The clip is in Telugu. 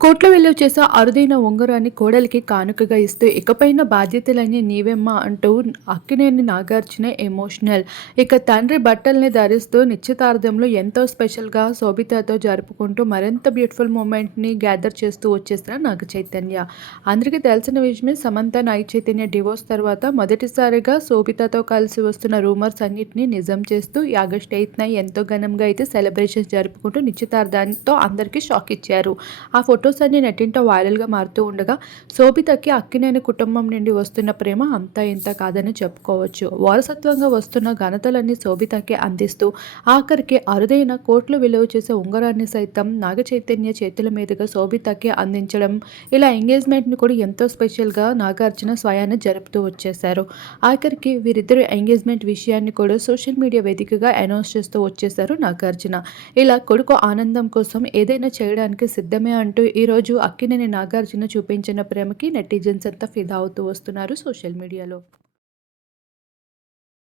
కోట్ల వెళ్ళి చేసే అరుదైన ఉంగరాన్ని కోడలికి కానుకగా ఇస్తూ ఇకపైన బాధ్యతలన్నీ నీవెమ్మా అంటూ అక్కినేని నాగార్జున ఎమోషనల్. ఇక తండ్రి బట్టల్ని ధరిస్తూ నిశ్చితార్థంలో ఎంతో స్పెషల్గా శోభితతో జరుపుకుంటూ మరింత బ్యూటిఫుల్ మూమెంట్ని గ్యాదర్ చేస్తూ వచ్చేసిన నాగ చైతన్య. అందరికీ తెలిసిన విషయమే సమంత నాగ చైతన్య డివోర్స్ తర్వాత మొదటిసారిగా శోభితతో కలిసి వస్తున్న రూమర్స్ అన్నిటిని నిజం చేస్తూ ఈ ఆగస్ట్ ఎయిత్న ఎంతో ఘనంగా అయితే సెలబ్రేషన్స్ జరుపుకుంటూ నిశ్చితార్థంతో అందరికీ షాక్ ఇచ్చారు. ఆ ఫోటో ఫొటోస్ అన్ని నెట్టింట వైరల్గా మారుతూ ఉండగా శోభితకి అక్కినేని కుటుంబం నుండి వస్తున్న ప్రేమ అంతా ఇంత కాదని చెప్పుకోవచ్చు. వారసత్వంగా వస్తున్న ఘనతలన్నీ శోభితకి అందిస్తూ ఆఖరికి అరుదైన కోట్లు విలువ చేసే ఉంగరాన్ని సైతం నాగ చైతన్య చేతుల మీదుగా శోభితకి అందించడం ఇలా ఎంగేజ్మెంట్ని కూడా ఎంతో స్పెషల్గా నాగార్జున స్వయాన్ని జరుపుతూ వచ్చేశారు. ఆఖరికి వీరిద్దరు ఎంగేజ్మెంట్ విషయాన్ని కూడా సోషల్ మీడియా వేదికగా అనౌన్స్ చేస్తూ వచ్చేశారు నాగార్జున. ఇలా కొడుకు ఆనందం కోసం ఏదైనా చేయడానికి సిద్ధమే అంటూ ఈరోజు అక్కినేని నాగార్జున చూపించిన ప్రేమకి నెటిజన్స్ అంతా ఫిదా అవుతూ వస్తున్నారు సోషల్ మీడియాలో.